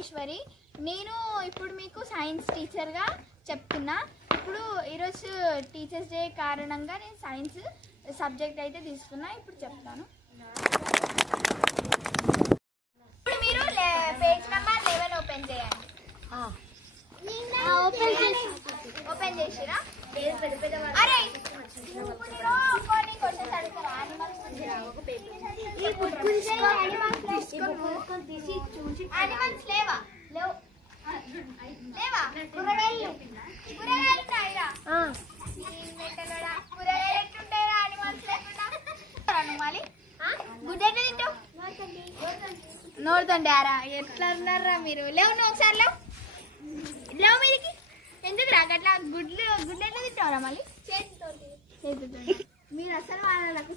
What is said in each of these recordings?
మహేశ్వరి. నేను ఇప్పుడు మీకు సైన్స్ టీచర్గా చెప్తున్నా. ఇప్పుడు ఈరోజు టీచర్స్ డే కారణంగా నేను సైన్స్ సబ్జెక్ట్ అయితే తీసుకున్నా. ఇప్పుడు చెప్తాను. ఇప్పుడు మీరు పేజ్ నెంబర్ 11 ఓపెన్ చేయండి. ఓపెన్ చేసిరా? అరే కొన్ని క్వశ్చన్స్ అడుగుతారా? యానిమల్స్ లేవా? లేవా? కూరగాయలు ఉన్నాయిరా? కూరగాయలు ఎట్లుంటాయిరా? యానిమల్స్ లేకుండా మళ్ళీ గుడ్ ఎట్లా తింటావు? నోరుతుండారా? ఎట్లా ఉన్నారా మీరు? లేవు నువ్వు ఒకసారి లేవు మీదికి ఎందుకు రా అట్లా గుడ్లు ఎట్లా తింటావరా? మళ్ళీ చేతితో మీరు అసలు వాళ్ళకు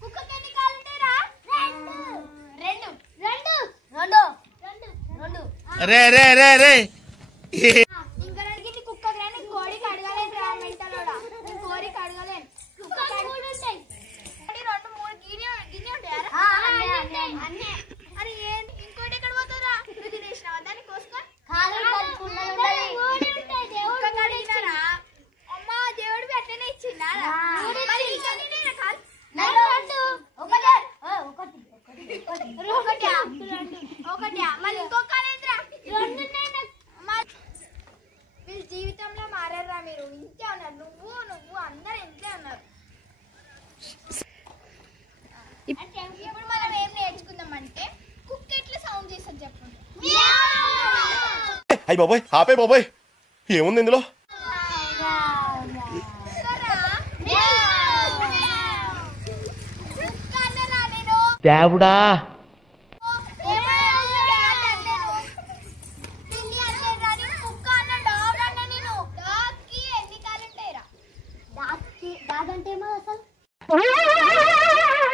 కుక్కకి ఎన్ని కాళ్ళు ఉంటాయిరా? రెండు. ఇంకా అడిగింది కుక్కకి రా. నేను కోడికి అడగలేదు రా మెంటలోడా. నేను కోడికి అడగలేను. రెండు మూడు గిన్నె ఉంటాయారా? అరే ఇంకోటి ఎక్కడ పోతారా? నువ్వు తినేసినావా దాన్ని కోసుకొని? అడిగినారా? అమ్మా దేవుడు అట్లనే ఇచ్చిందా? ఒకటి మళ్ళీ ఇంకొక వీళ్ళు జీవితంలో మారారా? మీరు ఇంతే ఉన్నారు. నువ్వు అందరు ఇంతే ఉన్నారు. ఇప్పుడు మనం ఏం నేర్చుకుందామంటే కుక్క ఎట్లా సౌండ్ చేస్తుంది చెప్పండి. అయ్యి బాబోయ్ ఆపే బాబోయ్, ఏముంది ఇందులో? దేవుడా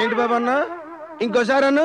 ఏంటి బాబా అన్న? ఇంకోసారి అన్న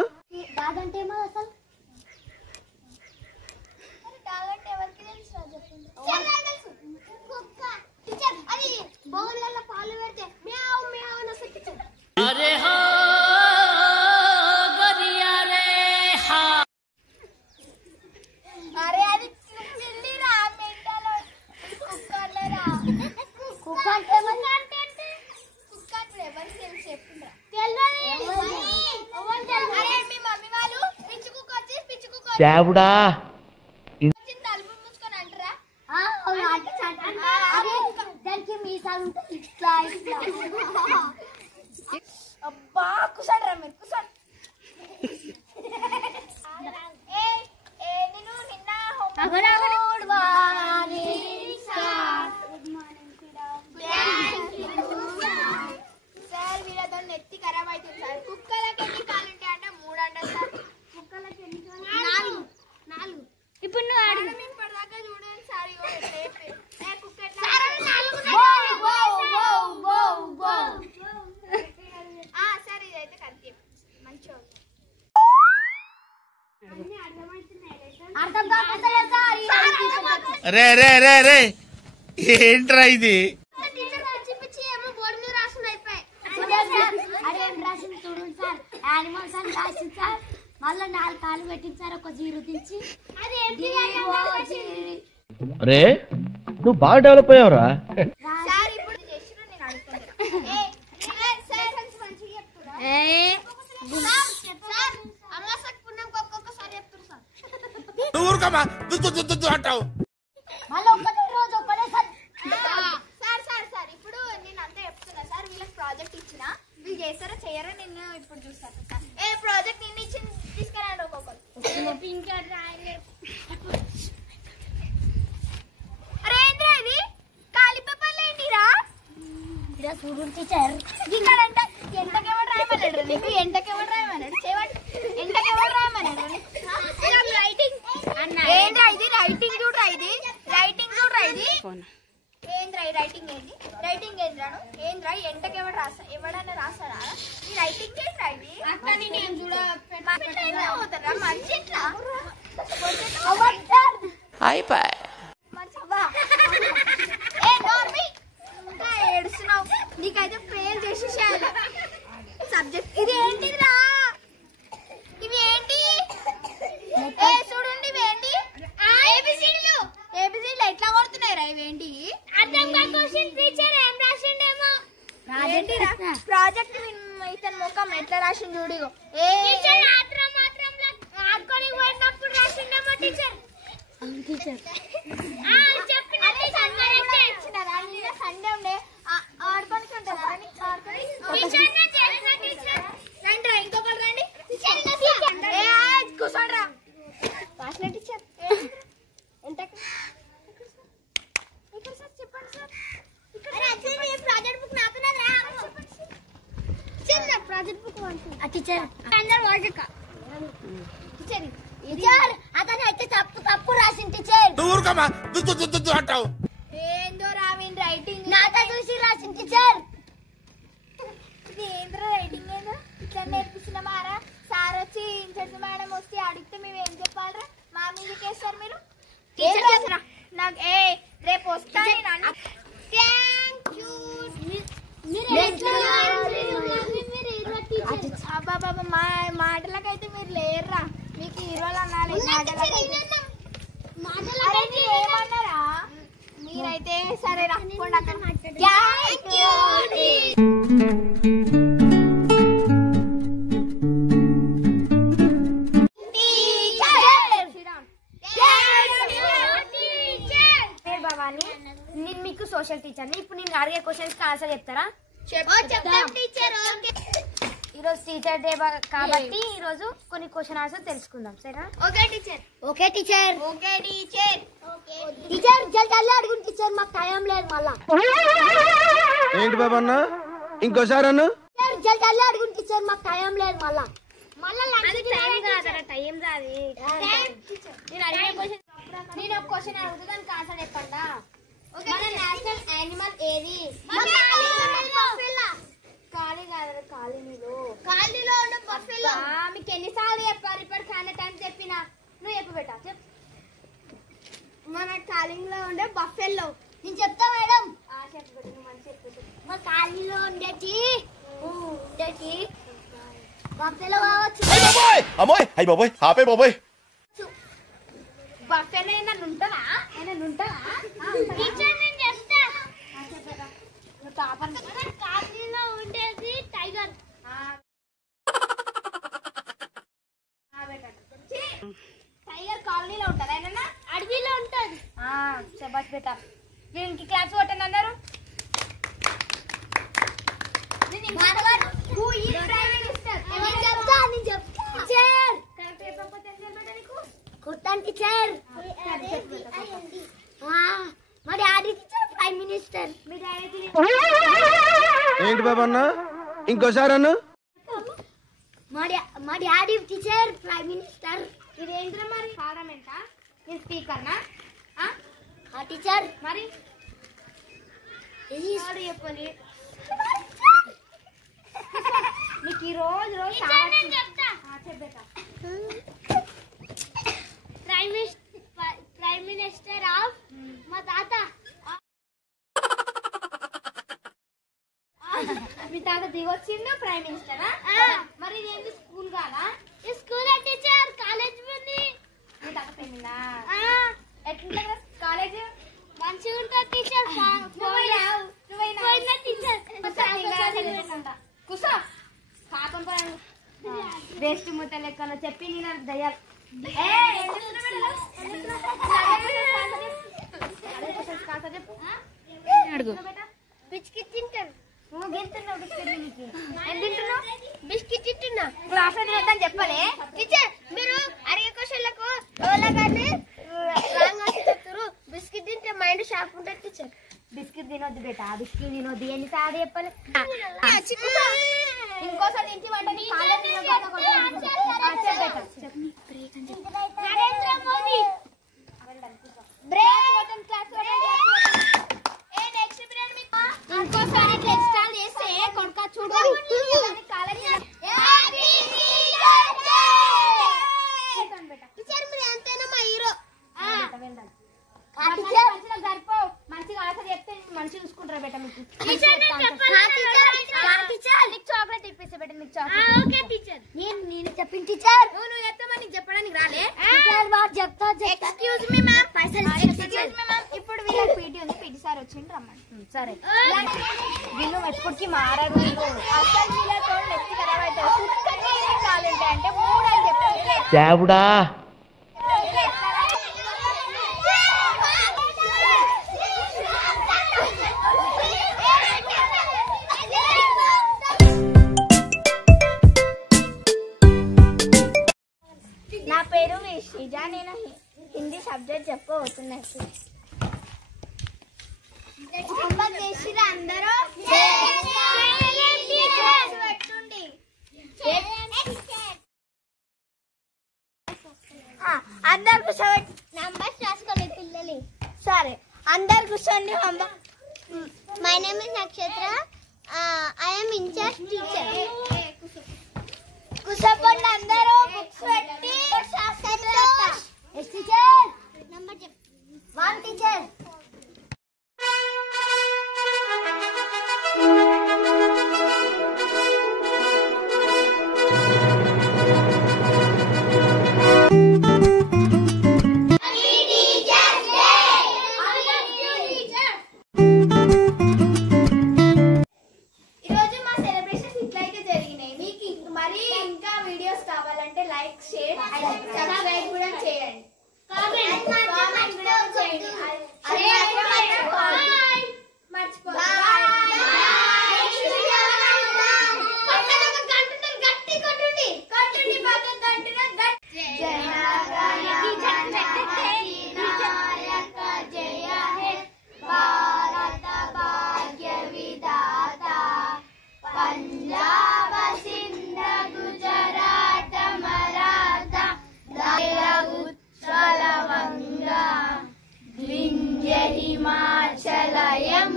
దేవుడా తలుపు మూసుకొని అంటారా? అబ్బా కుసడరా మీరు కుసడు. నేను నిన్న సార్ వీళ్ళతో నెత్తి ఖరాబ్ అవుతుంది సార్. కుక్కలకి ఎన్ని కాళ్ళు ఉంటాయి అంటే 3 అంటారు సార్. కుక్కలకి ఎన్ని కాళ్ళు? 4. ఇప్పుడు నువ్వు అడుగు. ఇప్పటిదాకా చూడండి సార్. కుక్క ఎట్లా సార్ ఇదైతే కరెక్ట్ మంచిగా రే ఏంట్రా ఇది? మళ్ళా 4 కాళ్ళు పెట్టింది సార్. ఒక జీరో తెచ్చి రే నువ్వు బాగా డెవలప్ అయ్యావురా. సార్ ఇప్పుడు చేసిన నేను అడుగుతాను. అమ్మాసక్ పుణ్యం ఒక్కొక్కసారి చెప్తారు సార్. మళ్ళీ ఒకటే రోజు ఒకటే సార్. సార్ ఇప్పుడు నేను అంతా చెప్తున్నా సార్. వీళ్ళకి ప్రాజెక్ట్ ఇచ్చిన వీళ్ళు చేస్తారా చేయరా నేను ఇప్పుడు చూస్తాను సార్. ప్రాజెక్ట్ నిన్న ఇచ్చింది తీసుకురండి ఒక్కొక్కరు. అరే ఏంద్రా ఇది? కాలిపేపర్లు ఏంటిరా? టీచర్ ఇంకాడంట ఎంతకెవరు రాయమన్నాడు నీకు? ఎంతకెవరు రాయమన్నాడు? ఎంతకెవరు రాయమన్నాడు? రైటింగ్ ఏంద్రా ఇది? రైటింగ్ చూడరా ఇది? ఏంద్రా ఈ రైటింగ్ ఏంది? రైటింగ్ ఏంద్రాను? ఏంద్రా ఎంతకెవరు ఎవడన్నా రాస్తారా? ఈ రైటింగ్ ఏంద్రా ఇది? అక్క నేను చూడ పోతారా మంచి ఎట్లా అయిపోయి ఏడుస్తున్నావు. నీకైతే ఫెయిల్ చేసేసేయాలి సబ్జెక్ట్. ఇది ఏంటిదిరా? ఇవి ఏంటి? ఇతని ముఖం ఎట్లా రాసింది చూడిగో సండే ఉండే ఆడుకోనికి ఉంటుందా ఇంకొకరు రండి కూర్చోండి టీచర్ ఎంత చెప్పండి సార్ ప్రాజెక్ట్ బుక్ చిన్న ప్రాజెక్ట్ బుక్ టీచర్ టీచర్ అతను అయితే తప్పు రాసింది టీచర్ అంటావు ఏందో రావిన్ రైటింగ్ నాతో చూసి రాసింది టీచర్ ఏంద్ర రైటింగ్ ఏదో ఇట్లా నేర్పిస్తున్నామారా సార్ వచ్చి ఇన్ఛార్జ్ మేడం వస్తే అడిగితే మేము ఏం చెప్పాలరా మా మీదకి వేస్తారు మీరు నాకు రేపు వస్తా బాబా మా మాటలకైతే మీరు లేరురా మీకు హీరోలు అనాలి ఏమన్నారా మీరైతే సరే రాకుండా నేను మీకు సోషల్ టీచర్ ఇప్పుడు నేను అడిగే క్వశ్చన్స్ కి ఆన్సర్ చెప్తారా? ఈరోజు టీచర్ డే కాబట్టి ఈరోజు కొన్ని క్వశ్చన్ ఆన్సర్ తెలుసుకుందాం సరేనా? Okay teacher okay teacher okay teacher teacher జల్దీ అడుగుంది టీచర్ మాకు టైం లేదు మళ్ళా ఏంటి బాబు అన్న ఇంకోసారి అన్న జల్దీ అడుగుంది టీచర్ మాకు టైం లేదు మళ్ళా నేను ఒక క్వశ్చన్ అడుగుతా దానికి ఆన్సర్ చెప్పండా? మన నేషనల్ యానిమల్ ఏది? ఖాళీ కాదు ఖాళీలో ఉన్న బఫెలో. మీకు ఎన్నిసార్లు చెప్పారు ఇప్పటికి అన్న టైం చెప్పినా నువ్వు చెప్పు బెటా చెప్పు. మన ఖాళీలో ఉండే బఫెల్లో నేను చెప్తా మేడం. చెప్పు బెట నువ్వు మంచి చెప్పు. మా ఖాళీలో ఉండేటి బఫెలో కావచ్చు. అమ్మోయ్ అయ్యి బాబోయ్ ఆపే బాబోయ్ బఫెలో ఏమన్నా ఉంటారా? టీచర్ నేను చెప్తా. ఖాళీలో ఉండేది టైగర్. టైగర్ కాలనీలో ఉంటుందా? ఏమన్నా అడవిలో ఉంటుంది. శబాష్ బేటా. దీనికి క్లాస్ కొట్టండి అందరూ. కుర్తాన్ టీచర్ మా డాడీ టీచర్ ప్రైమ్ మినిస్టర్. మీ డాడీ ఏంటి బాబు అన్న ఇంకోసారి అన్న మా డాడీ టీచర్ ప్రైమ్ మినిస్టర్. ఇదేంద్ర మరి పార్లమెంటా? నేను స్పీకర్నా? టీచర్ మరి చెప్పాలి నీకు ఈ రోజు చెప్పేట ప్రైమ్ మినిస్టర్ ఆఫ్ మా తాత. మీ తాత దిగొచ్చిండు ప్రైమ్ మినిస్టరా? మరి ఇదేంటి స్కూల్ కాదా? స్కూల్ టీచర్ కాలేజ్ ఉంది. మీ తాత పెళ్ళిందా? ఎట్లుంటా కాలేజ్? మంచిగా ఉంటుంది టీచర్. కూసో పాపం వేస్ట్ ముద్ద లెక్క చెప్పి నేను దయ్యాలు. బిస్కెట్ తింటాను. బిస్కెట్ తింటున్నా. క్లాస్ వద్దని చెప్పలే టీచర్. మీరు అడిగే క్వశ్చన్లకు చెప్తారు. బిస్కెట్ తింటే మైండ్ షార్ప్ ఉంటుంది టీచర్. బిస్కెట్ తినొద్దు బేటా. బిస్కెట్ తినొద్దు ఎన్నిసార్లు చెప్పాలి? ఇంకోసారి ఇంటి వంట నరేంద్ర మోదీ ఇంకోసారి ఎక్స్ట్రాల్ చేస్తే కొడుక చూడు. మంచిగా ఆన్సర్ చెప్తే మంచిగా చూసుకుంటారా బేట? మీకు చాక్లెట్ ఇప్పిస్తా బేట. మీకు చాక్లెట్ నేను చెప్పిన టీచర్. నువ్వు చెప్తామని నీకు చెప్పడానికి రాలే. చెప్తా. Excuse me ma'am. Excuse me ma'am. ఇప్పుడు వీళ్ళకి పీటీ ఉంది. పీటీ సార్ వచ్చిండు రమ్మని. సరే వీళ్ళు ఎప్పటికీ మారారు. అసలు వీళ్ళతో దేవుడా నా పేరు శ్రీజ. నేను హిందీ సబ్జెక్ట్ చెప్పబోతున్నా. అందరూ అందరు కూర్చోండి. నంబర్స్ రాసుకోండి పిల్లలు. సరే అందరు కూర్చోండి. My name is Nakshatra. I am incharge teacher. కూర్చోండి అందరూ. బుక్స్ పెట్టి టీచర్ నంబర్ చెప్పు. 1 టీచర్. కావాలంటే లైక్, షేర్, సబ్స్క్రైబ్ కూడా చేయండి.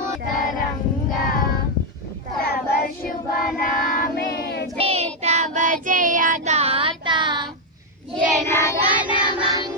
हिमाचलयमुतरंगा तब शुभ नामे तब जय दाता जनगण मंगल